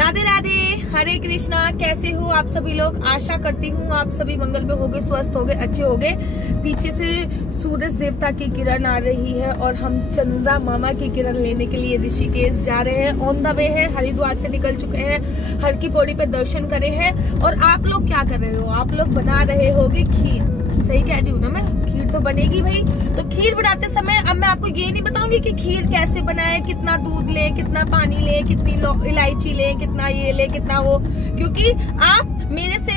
राधे राधे, हरे कृष्णा। कैसे हो आप सभी लोग? आशा करती हूँ आप सभी मंगल में होगे, स्वस्थ होगे, अच्छे होगे। पीछे से सूरज देवता की किरण आ रही है और हम चंदा मामा की किरण लेने के लिए ऋषिकेश जा रहे हैं। ऑन द वे है, हरिद्वार से निकल चुके हैं, हर की पौड़ी पे दर्शन करे हैं। और आप लोग क्या कर रहे हो? आप लोग बना रहे होगे खीर। सही कह रही हूँ ना मैं? खीर तो बनेगी भाई। तो खीर बनाते समय अब मैं आपको ये नहीं बताऊंगी कि खीर कैसे बनाए, कितना दूध ले, कितना पानी ले, कितनी इलायची ले, कितना ये ले, कितना वो। क्योंकि आप मेरे से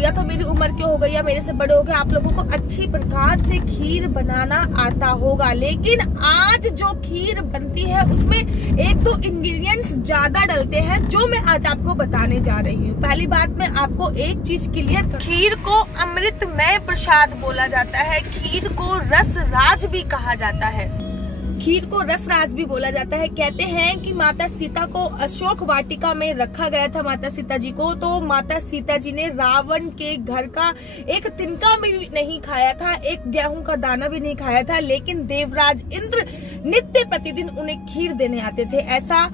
या तो मेरी उम्र के हो गए या मेरे से बड़े हो गए, आप लोगों को अच्छी प्रकार से खीर बनाना आता होगा। लेकिन आज जो खीर बनती है उसमें एक दो इंग्रेडिएंट्स ज्यादा डलते हैं, जो मैं आज आपको बताने जा रही हूँ। पहली बात मैं आपको एक चीज क्लियर, खीर को अमृतमय प्रसाद बोला जाता है, खीर को रस राज भी कहा जाता है। खीर को रस राज भी बोला जाता है। कहते हैं कि माता सीता को अशोक वाटिका में रखा गया था, माता सीता जी को। तो माता सीता जी ने रावण के घर का एक तिनका भी नहीं खाया था, एक गेहूं का दाना भी नहीं खाया था। लेकिन देवराज इंद्र नित्य प्रतिदिन उन्हें खीर देने आते थे, ऐसा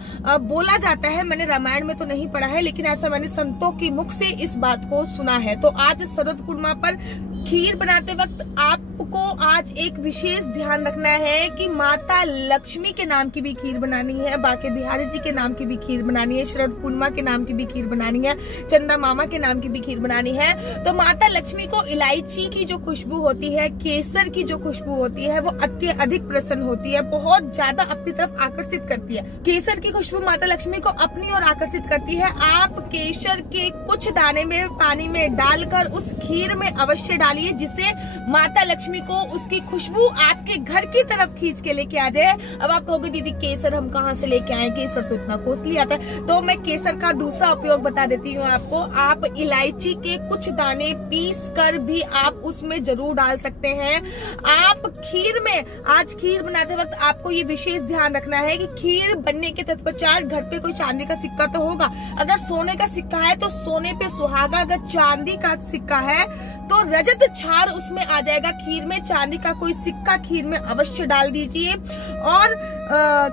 बोला जाता है। मैंने रामायण में तो नहीं पढ़ा है, लेकिन ऐसा मैंने संतों की मुख से इस बात को सुना है। तो आज शरद पूर्णिमा पर खीर बनाते वक्त आपको आज एक विशेष ध्यान रखना है कि माता लक्ष्मी के नाम की भी खीर बनानी है, बाके बिहारी जी के नाम की भी खीर बनानी है, शरद पूर्णिमा के नाम की भी खीर बनानी है, चंदा मामा के नाम की भी खीर बनानी है। तो माता लक्ष्मी को इलायची की जो खुशबू होती है, केसर की जो खुशबू होती है, वो अत्यधिक प्रसन्न होती है, बहुत ज्यादा अपनी तरफ आकर्षित करती है। केसर की खुशबू माता लक्ष्मी को अपनी ओर आकर्षित करती है। आप केसर के कुछ दाने में पानी में डालकर उस खीर में अवश्य डालिए, जिससे माता लक्ष्मी को उसकी खुशबू आपके घर की तरफ खींच के लेके आ जाए। अब आप कहोगे दीदी केसर हम कहाँ से लेके आए, केसर तो इतना कॉस्टली आता है। तो मैं केसर का दूसरा उपयोग बता देती हूँ आपको। आप इलायची के कुछ दाने पीस कर भी आप उसमें जरूर डाल सकते हैं। आप खीर में, आज खीर बनाते वक्त आपको ये विशेष ध्यान रखना है कि खीर बनने के तत्पश्चात घर पे कोई चांदी का सिक्का तो होगा। अगर सोने का सिक्का है तो सोने पे सुहागा, अगर चांदी का सिक्का है तो रजत छार उसमें आ जाएगा। खीर में चांदी का कोई सिक्का खीर में अवश्य डाल दीजिए। और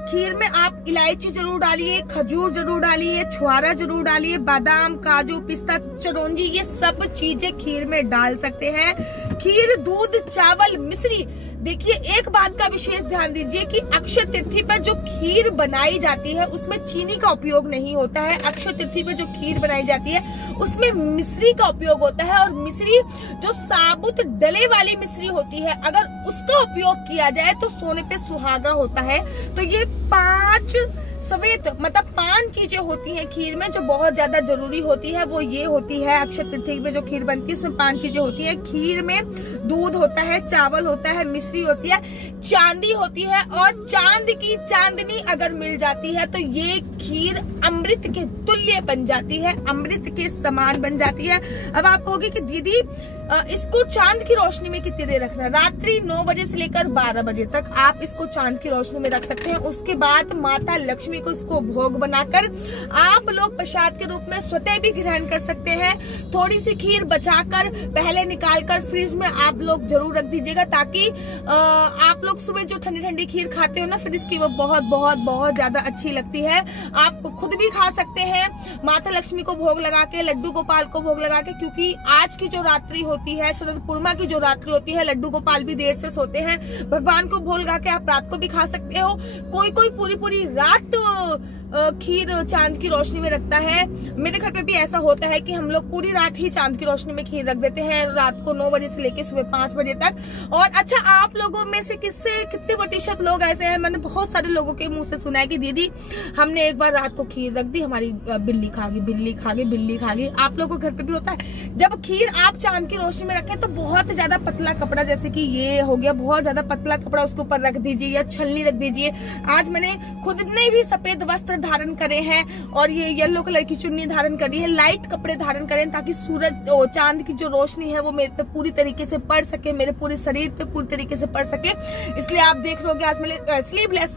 खीर में आप इलायची जरूर डालिए, खजूर जरूर डालिए, छुआरा जरूर डालिए, बादाम, काजू, पिस्ता, चिरौंजी, ये सब चीजें खीर में डाल सकते हैं। खीर, दूध, चावल, मिश्री। देखिए एक बात का विशेष ध्यान दीजिए कि अक्षय तिथि पर जो खीर बनाई जाती है उसमें चीनी का उपयोग नहीं होता है। अक्षय तिथि पर जो खीर बनाई जाती है उसमें मिश्री का उपयोग होता है। और मिश्री जो साबुत डले वाली मिश्री होती है, अगर उसका उपयोग किया जाए तो सोने पे सुहागा होता है। तो ये 5 सवेत मतलब 5 चीजें होती हैं खीर में जो बहुत ज्यादा जरूरी होती है। वो ये होती है, अक्षय तिथि में जो खीर बनती है उसमें 5 चीजें होती है। खीर में दूध होता है, चावल होता है, मिश्री होती है, चांदी होती है, और चांद की चांदनी अगर मिल जाती है तो ये खीर अमृत के तुल्य बन जाती है, अमृत के समान बन जाती है। अब आप कहोगे कि दीदी इसको चांद की रोशनी में कितनी देर रखना? रात्रि 9 बजे से लेकर 12 बजे तक आप इसको चांद की रोशनी में रख सकते हैं। उसके बाद माता लक्ष्मी को इसको भोग बनाकर आप लोग प्रसाद के रूप में स्वतः भी ग्रहण कर सकते हैं। थोड़ी सी खीर बचाकर पहले निकालकर फ्रिज में आप लोग जरूर रख दीजिएगा, ताकि आप लोग सुबह जो ठंडी ठंडी खीर खाते हो ना फ्रिज की, वो बहुत बहुत बहुत ज्यादा अच्छी लगती है। आप खुद भी खा सकते हैं, माता लक्ष्मी को भोग लगा के, लड्डू गोपाल को भोग लगा के। क्योंकि आज की जो रात्रि होती है, शरद पूर्णिमा की जो रात्रि होती है, लड्डू गोपाल भी देर से सोते हैं। भगवान को भोग लगा के आप रात को भी खा सकते हो। कोई कोई पूरी रात खीर चांद की रोशनी में रखता है। मेरे घर पे भी ऐसा होता है कि हम लोग पूरी रात ही चांद की रोशनी में खीर रख देते हैं, रात को 9 बजे से लेके सुबह 5 बजे तक। और अच्छा, आप लोगों में से कितने प्रतिशत लोग ऐसे हैं, मैंने बहुत सारे लोगों के मुंह से सुना है कि दीदी हमने एक बार रात को खीर रख दी, हमारी बिल्ली खा गई, बिल्ली खा गई, बिल्ली खा गई। आप लोगों के घर पे भी होता है? जब खीर आप चांद की रोशनी में रखें तो बहुत ज्यादा पतला कपड़ा, जैसे कि ये हो गया, बहुत ज्यादा पतला कपड़ा उसके ऊपर रख दीजिए या छलनी रख दीजिए। आज मैंने खुद ने भी सफेद वस्त्र धारण करे हैं और ये येलो कलर की चुन्नी धारण करी है। लाइट कपड़े धारण करें ताकि सूरज चांद की जो रोशनी है वो मेरे पे पूरी तरीके से पड़ सके, मेरे पूरे शरीर पे पूरी तरीके से पड़ सके। इसलिए आप देख रहे हो आज मैंने स्लीवलेस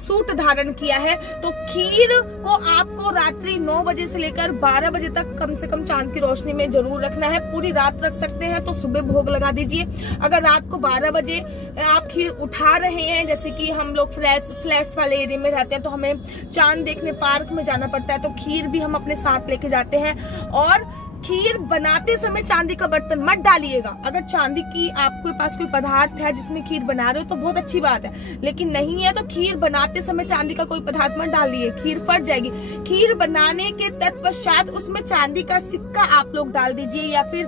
सूट धारण किया है। तो खीर को आपको रात्रि 9 बजे से लेकर 12 बजे तक कम से कम चांद की रोशनी में जरूर रखना है। पूरी रात रख सकते हैं तो सुबह भोग लगा दीजिए। अगर रात को 12 बजे आप खीर उठा रहे हैं, जैसे कि हम लोग फ्लैट्स वाले एरिया में रहते हैं, तो हमें चांद देखने पार्क में जाना पड़ता है तो खीर भी हम अपने साथ लेके जाते हैं। और खीर बनाते समय चांदी का बर्तन मत डालिएगा। अगर चांदी की आपके पास कोई पदार्थ है जिसमें खीर बना रहे हो तो बहुत अच्छी बात है, लेकिन नहीं है तो खीर बनाते समय चांदी का कोई पदार्थ मत डालिए, खीर फट जाएगी। खीर बनाने के तत्पश्चात उसमें चांदी का सिक्का आप लोग डाल दीजिए, या फिर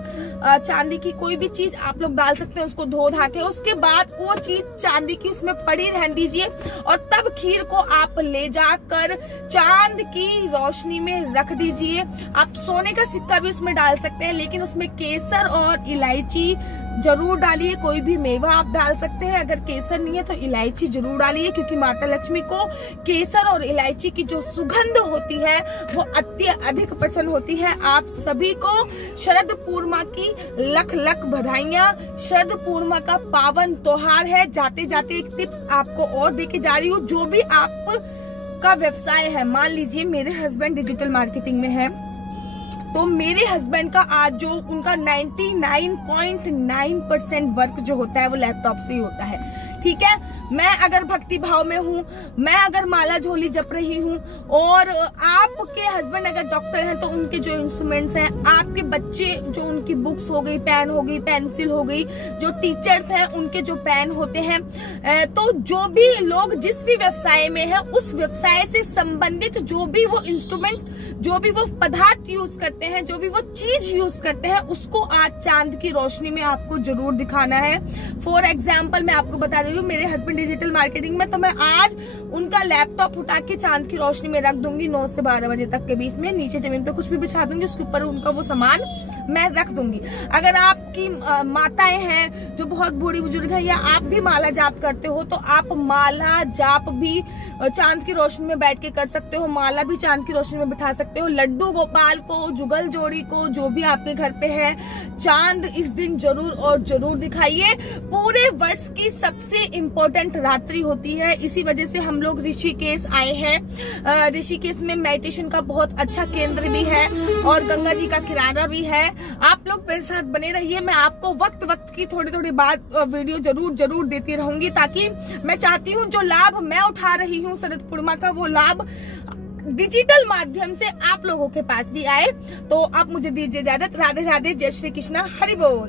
चांदी की कोई भी चीज आप लोग डाल सकते हैं, उसको धो धा के। उसके बाद वो चीज चांदी की उसमें पड़ी रहने दीजिए और तब खीर को आप ले जाकर चांद की रोशनी में रख दीजिए। आप सोने का सिक्का भी उसमें डाल सकते हैं, लेकिन उसमें केसर और इलायची जरूर डालिए। कोई भी मेवा आप डाल सकते हैं, अगर केसर नहीं है तो इलायची जरूर डालिए, क्योंकि माता लक्ष्मी को केसर और इलायची की जो सुगंध होती है वो अत्यधिक पसंद होती है। आप सभी को शरद पूर्णिमा की लख लख बधाइयां। शरद पूर्णिमा का पावन त्योहार है। जाते जाते एक टिप्स आपको और देके जा रही हूँ। जो भी आप का व्यवसाय है, मान लीजिए मेरे हस्बैंड डिजिटल मार्केटिंग में है, तो मेरे हस्बैंड का आज जो उनका 99.9% वर्क जो होता है वो लैपटॉप से ही होता है। ठीक है, मैं अगर भक्ति भाव में हूँ, मैं अगर माला झोली जप रही हूँ, और आपके हस्बैंड अगर डॉक्टर हैं तो उनके जो इंस्ट्रूमेंट्स हैं, आपके बच्चे जो उनकी बुक्स हो गई, पेन हो गई, पेंसिल हो गई, जो टीचर्स हैं उनके जो पेन होते हैं, तो जो भी लोग जिस भी व्यवसाय में है उस व्यवसाय से संबंधित जो भी वो इंस्ट्रूमेंट, जो भी वो पदार्थ यूज करते हैं, जो भी वो चीज यूज करते हैं, उसको आज चांद की रोशनी में आपको जरूर दिखाना है। फॉर एग्जाम्पल मैं आपको बता रही हूँ, मेरे हस्बैंड डिजिटल मार्केटिंग में, तो मैं आज उनका लैपटॉप उठा के चांद की रोशनी में रख दूंगी 9 से 12 बजे तक के बीच में। नीचे जमीन पे कुछ भी बिछा दूंगी, उसके ऊपर उनका वो सामान मैं रख दूंगी। अगर आपकी माताएं हैं जो बहुत बूढ़ी बुजुर्ग है, या आप भी माला जाप करते हो, तो आप माला जाप भी चांद की रोशनी में बैठ के कर सकते हो। माला भी चांद की रोशनी में बिठा सकते हो। लड्डू गोपाल को, जुगल जोड़ी को, जो भी आपके घर पे है, चांद इस दिन जरूर और जरूर दिखाइए। पूरे वर्ष की सबसे इम्पोर्टेंट रात्रि होती है, इसी वजह से हम लोग ऋषिकेश आए हैं। ऋषिकेश में मेडिटेशन का बहुत अच्छा केंद्र भी है और गंगा जी का किनारा भी है। आप लोग मेरे साथ बने रहिए, मैं आपको वक्त वक्त की थोड़ी थोड़ी बात वीडियो जरूर देती रहूंगी, ताकि मैं चाहती हूँ जो लाभ मैं उठा रही हूँ शरद पूर्णिमा का, वो लाभ डिजिटल माध्यम से आप लोगों के पास भी आए। तो आप मुझे दीजिए इजाजत। राधे राधे, जय श्री कृष्णा, हरि बोल।